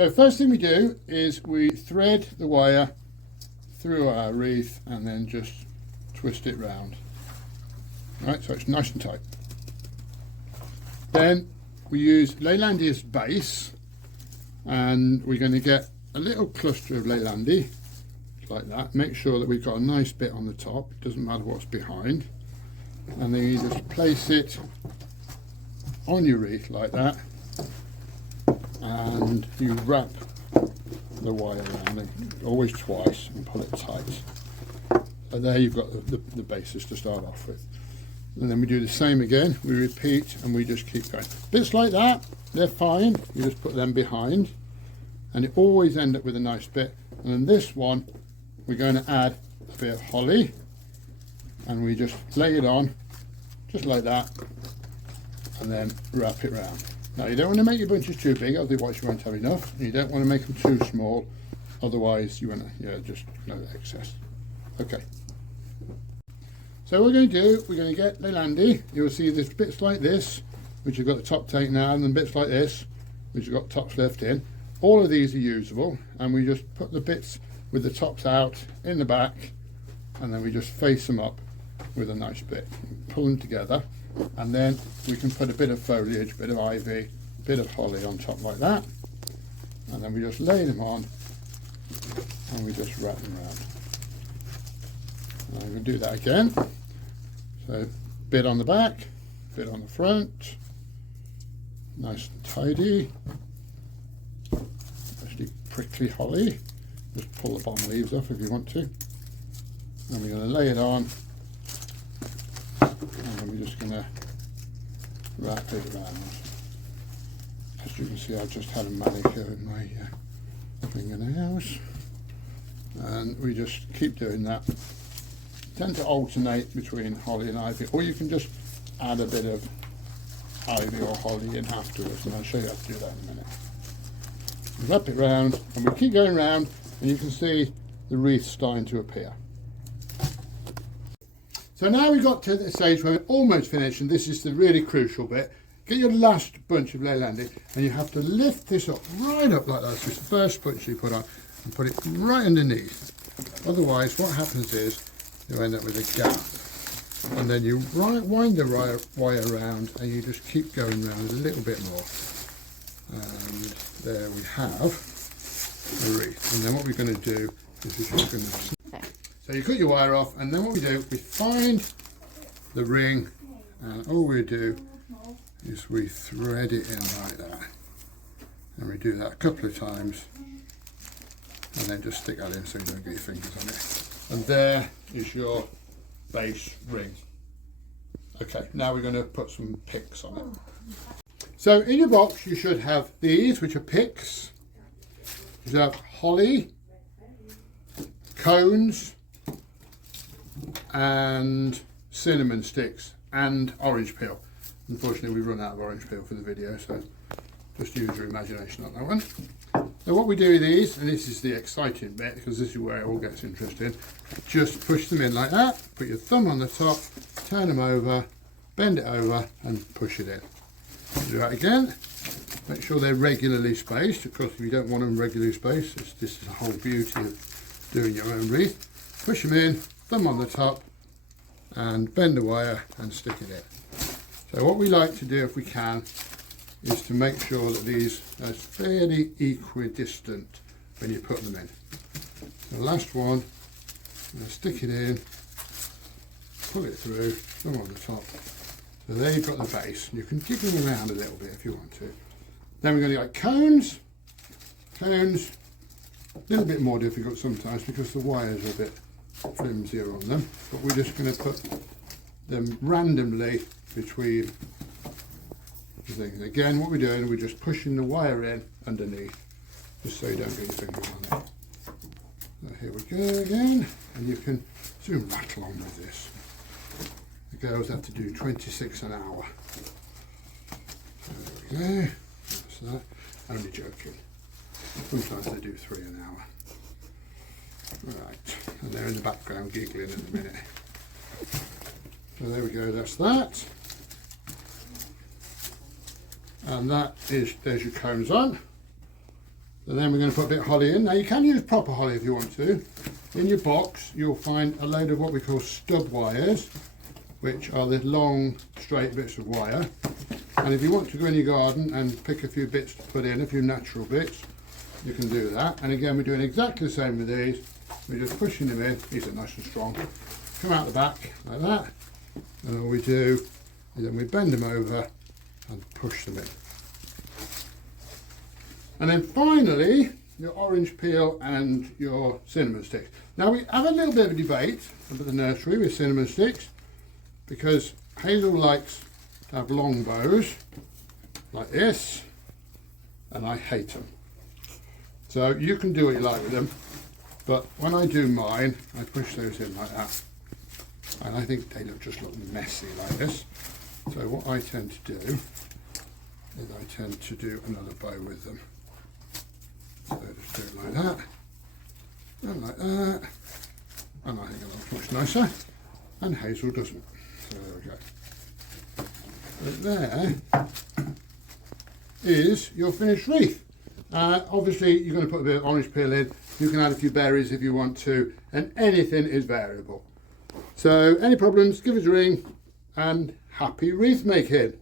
So first thing we do is we thread the wire through our wreath and then just twist it round. Right, so it's nice and tight. Then we use Leylandii as base, and we're going to get a little cluster of Leylandii like that. Make sure that we've got a nice bit on the top, it doesn't matter what's behind, and then you just place it on your wreath like that, and you wrap the wire around it, always twice, and pull it tight. So there you've got the basis to start off with. And then we do the same again, we repeat, and we just keep going. Bits like that, they're fine, you just put them behind, and you always end up with a nice bit. And then this one, we're going to add a bit of holly, and we just lay it on, just like that, and then wrap it round. Now you don't want to make your bunches too big, otherwise you won't have enough, and you don't want to make them too small, otherwise you want to, just excess. Okay. So what we're going to do, we're going to get Leylandii. You'll see there's bits like this, which have got the top taken out, and then bits like this, which have got tops left in. All of these are usable, and we just put the bits with the tops out in the back, and then we just face them up with a nice bit. Pull them together, and then we can put a bit of foliage, a bit of ivy, a bit of holly on top like that, and then we just lay them on, and we just wrap them around. And I'm going to do that again. So, bit on the back, bit on the front, nice and tidy. Actually prickly holly, just pull the bottom leaves off if you want to. And we're going to lay it on, and then we're just going to wrap it around. As you can see, I just had a manicure in my fingernails, and we just keep doing that. Tend to alternate between holly and ivy, or you can just add a bit of ivy or holly in afterwards, and I'll show you how to do that in a minute. Wrap it round, and we keep going round, and you can see the wreath starting to appear. So now we've got to the stage where we're almost finished, and this is the really crucial bit. Get your last bunch of Leylandii, and you have to lift this up, right up like that. So it's the first bunch you put on, and put it right underneath. Otherwise, what happens is you end up with a gap, and then you wind the wire around, and you just keep going around a little bit more, and there we have the wreath. And then what we're going to do is we're just going to, so you cut your wire off, and then what we do, we find the ring, and all we do is we thread it in like that, and we do that a couple of times, and then just stick that in so you don't get your fingers on it. And there is your base ring. Okay, now we're going to put some picks on it. So in your box you should have these, which are picks. You should have holly, cones, and cinnamon sticks, and orange peel. Unfortunately we've run out of orange peel for the video, so just use your imagination on that one. So what we do with these, and this is the exciting bit because this is where it all gets interesting, just push them in like that, put your thumb on the top, turn them over, bend it over and push it in. Do that again, make sure they're regularly spaced. Of course if you don't want them regularly spaced, this is the whole beauty of doing your own wreath. Push them in, thumb on the top, and bend the wire and stick it in. So what we like to do if we can is to make sure that these are fairly equidistant when you put them in. The last one, I'm going to stick it in, pull it through, thumb on the top. So there you've got the base. You can jiggle them around a little bit if you want to. Then we're going to get cones. Cones, a little bit more difficult sometimes because the wires are a bit flimsier on them, but we're just going to put them randomly between the things. Again, what we're doing, we're just pushing the wire in underneath, just so you don't get your fingers on it. So here we go again, and you can soon rattle on with this. The girls have to do 26 an hour. So there we go, that's that. Only joking. Sometimes they do 3 an hour. Right, and they're in the background giggling at the minute. So there we go, that's that. And that is, there's your cones on. So then we're going to put a bit of holly in. Now you can use proper holly if you want to. In your box you'll find a load of what we call stub wires, which are the long straight bits of wire. And if you want to go in your garden and pick a few bits to put in, a few natural bits, you can do that. And again, we're doing exactly the same with these. We're just pushing them in. These are nice and strong. Come out the back like that. And all we do is then we bend them over and push them in. And then finally, your orange peel and your cinnamon sticks. Now we have a little bit of a debate about the nursery with cinnamon sticks, because Hazel likes to have long bows like this, and I hate them. So you can do what you like with them, but when I do mine, I push those in like that. And I think they just look messy like this. So what I tend to do is I tend to do another bow with them. So just do it like that, and like that, and I think it looks much nicer, and Hazel doesn't. So there we go. But there is your finished wreath. Obviously you're going to put a bit of orange peel in, you can add a few berries if you want to, and anything is variable. So any problems, give us a ring, and happy wreath making.